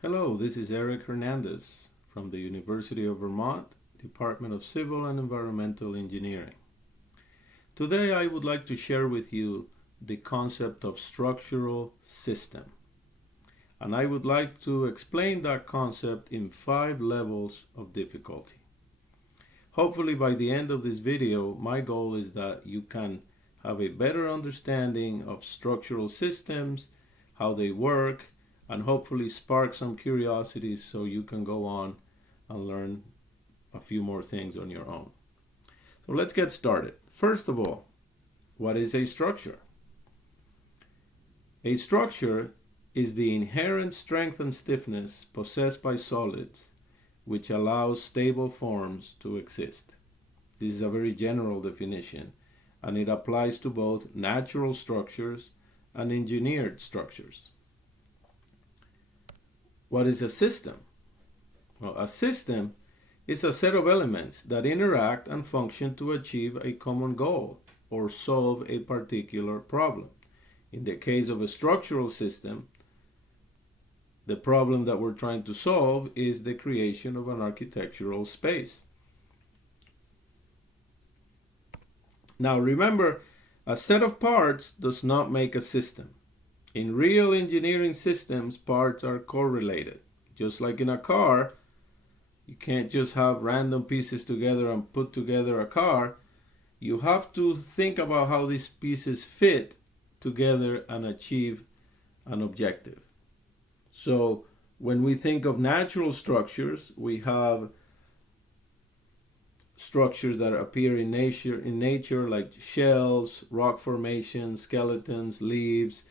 Hello, this is Eric Hernandez from the University of Vermont, Department of Civil and Environmental Engineering. Today I would like to share with you the concept of structural system. And I would like to explain that concept in 5 levels of difficulty. Hopefully by the end of this video, my goal is that you can have a better understanding of structural systems, how they work, and hopefully spark some curiosity so you can go on and learn a few more things on your own. So let's get started. First of all, what is a structure? A structure is the inherent strength and stiffness possessed by solids which allows stable forms to exist. This is a very general definition, and it applies to both natural structures and engineered structures. What is a system? Well, a system is a set of elements that interact and function to achieve a common goal or solve a particular problem. In the case of a structural system, the problem that we're trying to solve is the creation of an architectural space. Now remember, a set of parts does not make a system. In real engineering systems, parts are correlated. Just like in a car, you can't just have random pieces together and put together a car. You have to think about how these pieces fit together and achieve an objective. So when we think of natural structures, we have structures that appear in nature like shells, rock formations, skeletons, leaves,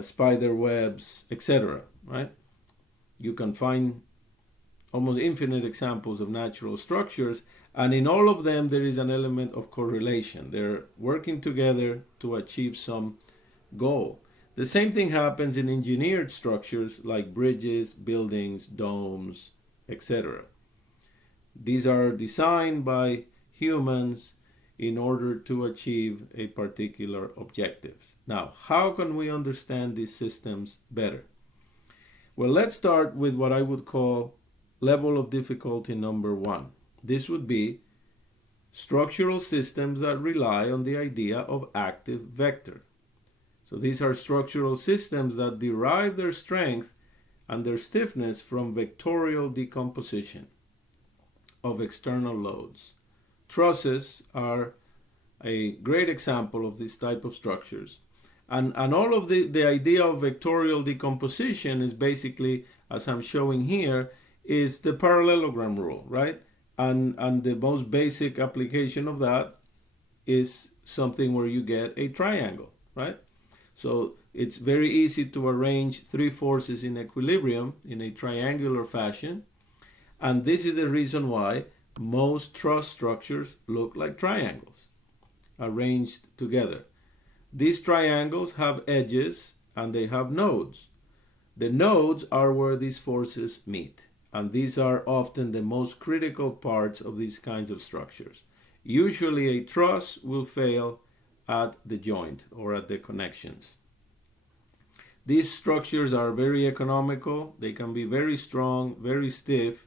spider webs, etc. Right? You can find almost infinite examples of natural structures, and in all of them there is an element of correlation. They're working together to achieve some goal. The same thing happens in engineered structures like bridges, buildings, domes, etc. These are designed by humans in order to achieve a particular objective. Now, how can we understand these systems better? Well, let's start with what I would call level of difficulty number 1. This would be structural systems that rely on the idea of active vector. So these are structural systems that derive their strength and their stiffness from vectorial decomposition of external loads. Trusses are a great example of this type of structures. And all of the idea of vectorial decomposition is basically, as I'm showing here, is the parallelogram rule, right? And the most basic application of that is something where you get a triangle, right? So it's very easy to arrange 3 forces in equilibrium in a triangular fashion. And this is the reason why most truss structures look like triangles arranged together. These triangles have edges and they have nodes. The nodes are where these forces meet, and these are often the most critical parts of these kinds of structures. Usually a truss will fail at the joint or at the connections. These structures are very economical. They can be very strong, very stiff,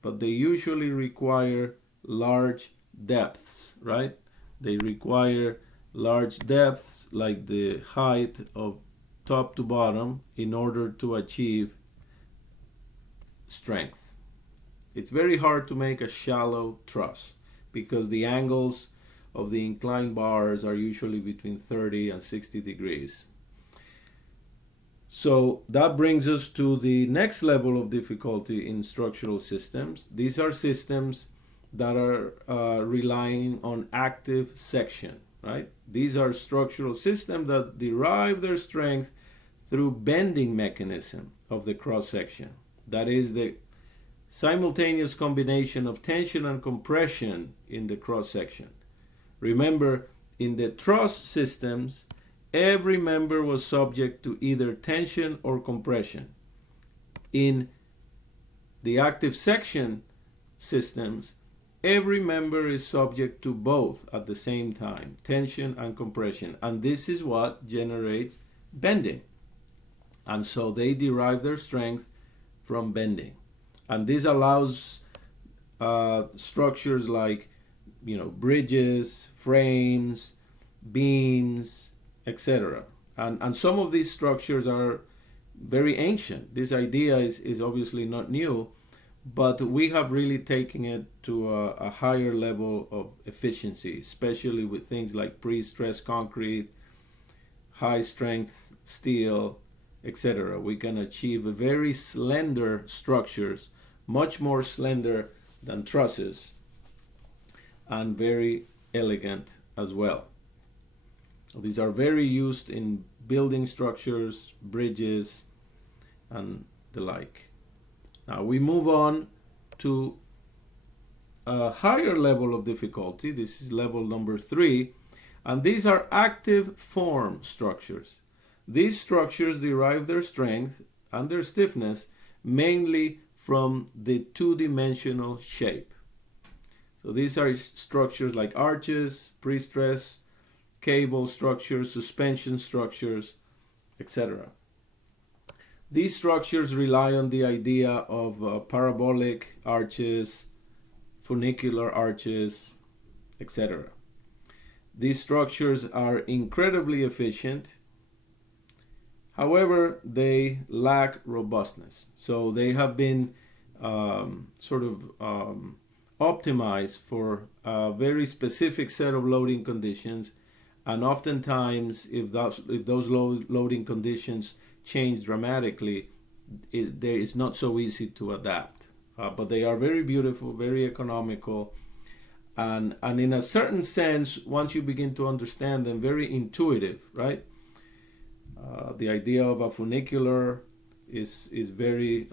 but they usually require large depths, right? They require large depths, like the height of top to bottom, in order to achieve strength. It's very hard to make a shallow truss because the angles of the inclined bars are usually between 30 and 60 degrees. So that brings us to the next level of difficulty in structural systems. These are systems that are relying on active section, right? These are structural systems that derive their strength through bending mechanism of the cross section. That is the simultaneous combination of tension and compression in the cross section. Remember, in the truss systems, every member was subject to either tension or compression. In the active section systems, every member is subject to both at the same time, tension and compression. And this is what generates bending. And so they derive their strength from bending. And this allows structures like, bridges, frames, beams, etc. And some of these structures are very ancient. This idea is obviously not new, but we have really taken it to a higher level of efficiency, especially with things like pre-stressed concrete, high strength steel, etc. We can achieve very slender structures, much more slender than trusses, and very elegant as well. These are very used in building structures, bridges, and the like. Now we move on to a higher level of difficulty. This is level number 3, and these are active form structures. These structures derive their strength and their stiffness mainly from the two-dimensional shape. So these are structures like arches, pre-stress, cable structures, suspension structures, etc. These structures rely on the idea of parabolic arches, funicular arches, etc. These structures are incredibly efficient. However, they lack robustness. So they have been optimized for a very specific set of loading conditions, and oftentimes if those loading conditions change dramatically, it's not so easy to adapt. But they are very beautiful, very economical, and in a certain sense, once you begin to understand them, very intuitive, right? The idea of a funicular is very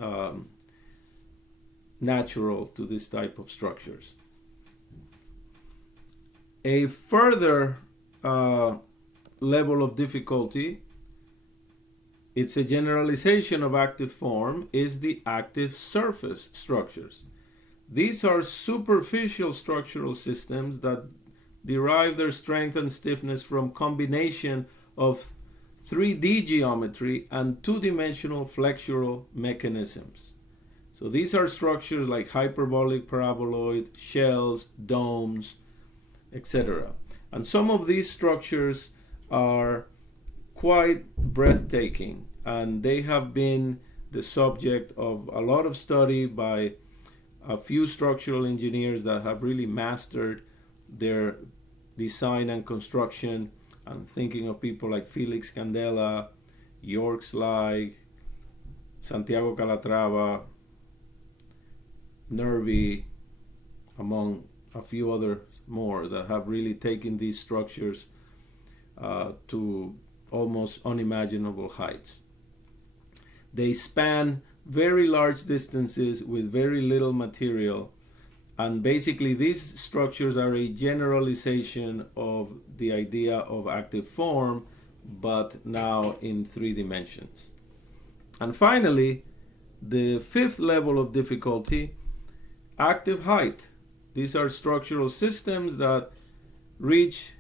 natural to this type of structures. A further level of difficulty, it's a generalization of active form, is the active surface structures. These are superficial structural systems that derive their strength and stiffness from combination of 3D geometry and two-dimensional flexural mechanisms. So these are structures like hyperbolic, paraboloid, shells, domes, etc. And some of these structures are quite breathtaking, and they have been the subject of a lot of study by a few structural engineers that have really mastered their design and construction. I'm thinking of people like Felix Candela, York Sly, Santiago Calatrava, Nervi, among a few others more that have really taken these structures to almost unimaginable heights. They span very large distances with very little material, and basically these structures are a generalization of the idea of active form, but now in 3 dimensions. And finally, the 5th level of difficulty, active height. These are structural systems that reach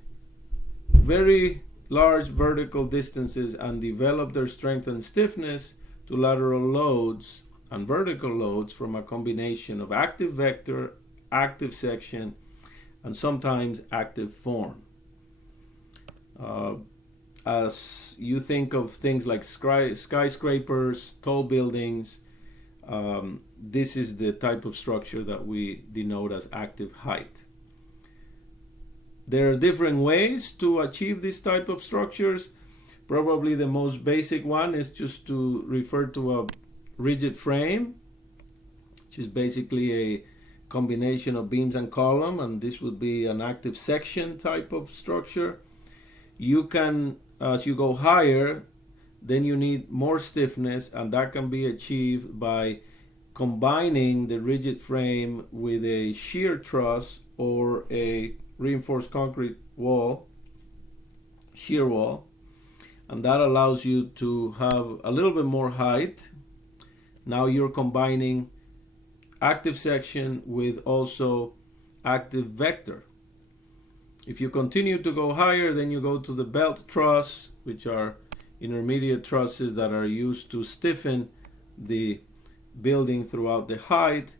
very large vertical distances and develop their strength and stiffness to lateral loads and vertical loads from a combination of active vector, active section, and sometimes active form. As you think of things like skyscrapers, tall buildings, this is the type of structure that we denote as active height. There are different ways to achieve this type of structures. Probably the most basic one is just to refer to a rigid frame, which is basically a combination of beams and column, and this would be an active section type of structure. You can, as you go higher, then you need more stiffness, and that can be achieved by combining the rigid frame with a shear truss or a reinforced concrete wall, shear wall, and that allows you to have a little bit more height. Now you're combining active section with also active vector. If you continue to go higher, then you go to the belt truss, which are intermediate trusses that are used to stiffen the building throughout the height.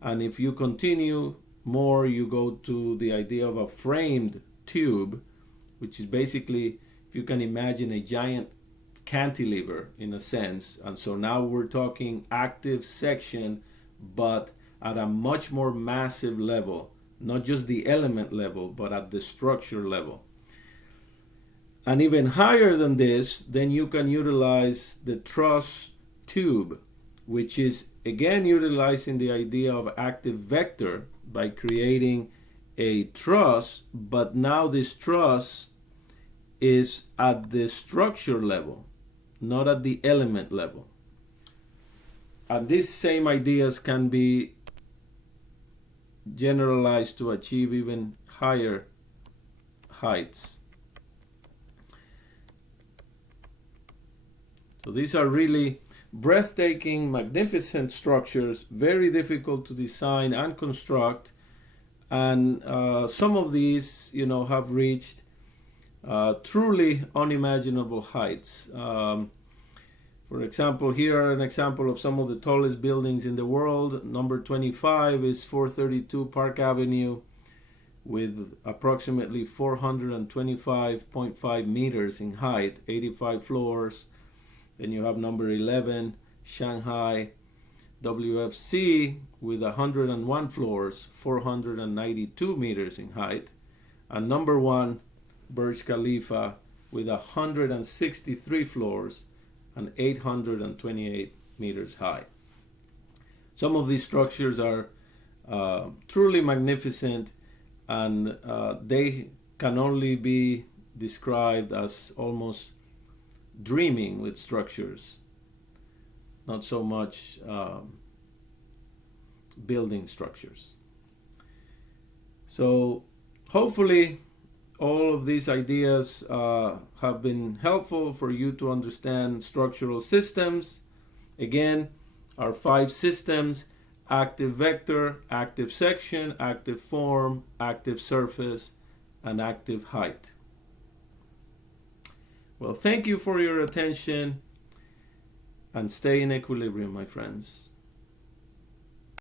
And if you continue more, you go to the idea of a framed tube, which is basically, if you can imagine, a giant cantilever in a sense. And so now we're talking active section, but at a much more massive level, not just the element level, but at the structure level. And even higher than this, then you can utilize the truss tube, which is again utilizing the idea of active vector by creating a truss, but now this truss is at the structure level, not at the element level. And these same ideas can be generalized to achieve even higher heights. So these are really breathtaking, magnificent structures, very difficult to design and construct. And some of these, have reached truly unimaginable heights. For example, here are an example of some of the tallest buildings in the world. Number 25 is 432 Park Avenue with approximately 425.5 meters in height, 85 floors. Then you have number 11, Shanghai WFC with 101 floors, 492 meters in height. And number 1, Burj Khalifa with 163 floors and 828 meters high. Some of these structures are truly magnificent, and they can only be described as almost dreaming with structures, not so much building structures. So hopefully all of these ideas have been helpful for you to understand structural systems. Again, our 5 systems: active vector, active section, active form, active surface, and active height. Well, thank you for your attention, and stay in equilibrium, my friends.